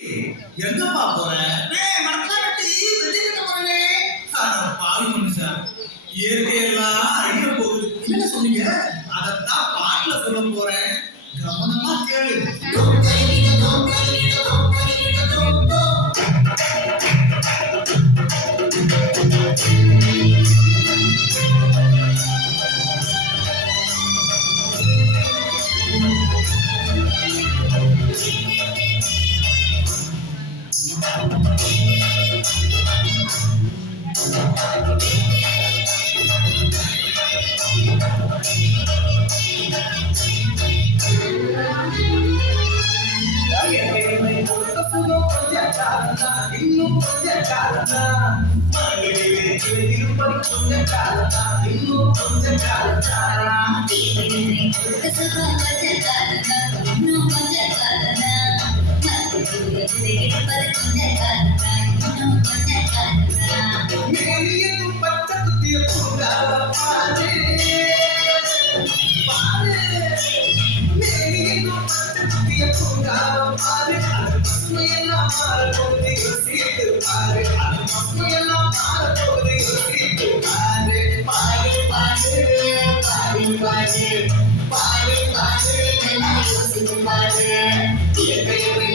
எங்கப்பா போற? மரத்துல வெட்டி வெட்டி கட்ட போறேனே. பாவி மனுஷா. இயற்கையெல்லாம் அழிய போகுது. என்னங்க சொன்னீங்க? அதத்தான் பாட்டுல சொல்ல போறேன். கவனமா கேளு. ಇನ್ನು ಪುಣ್ಯ ಕಾಲನ ಮಗಳಿಗೆ ತಿಳಿದಿರುವ ಪುಣ್ಯ ಕಾಲನ ಇನ್ನು ಪುಣ್ಯ ಕಾಲನ ಇನ್ನು ಪುಣ್ಯ ಕಾಲನ பூங்காவ பாரு பாரு மேலியதும்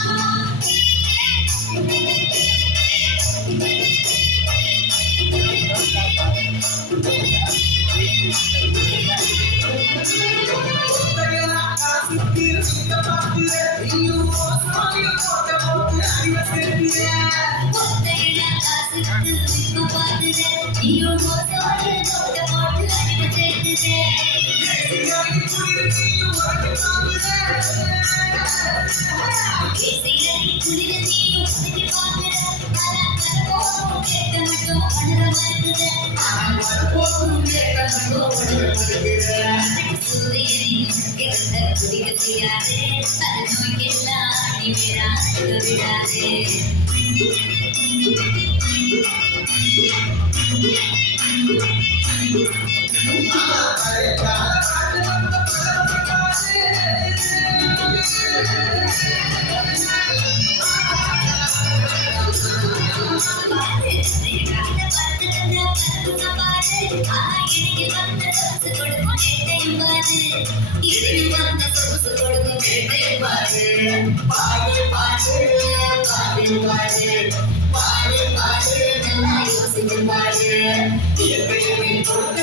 இன்னும் மோசமாக போட்ட போட்டு அறிவை சேர்க்கிற விடாதே மேலியதும் பச்சை குத்திய பூங்காவ பாரு பாரு மேலியதும் பச்சை குத்திய பூங்காவ பாரு அது பசுமையெல்லாம் மாறப்போகுது யோசித்து பாரு அது பசுமையெல்லாம் யோசித்து பாரு பாரு பாரு பாரு பாரு பாரு பாரு யோசித்து பாரு இயற்கையை கொடுக்க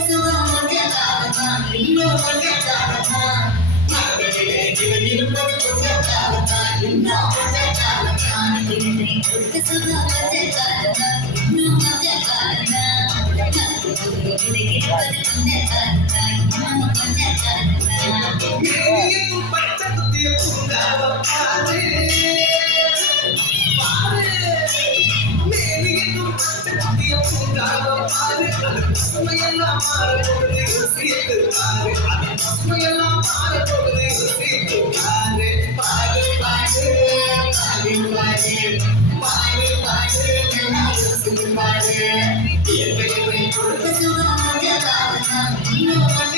You know what?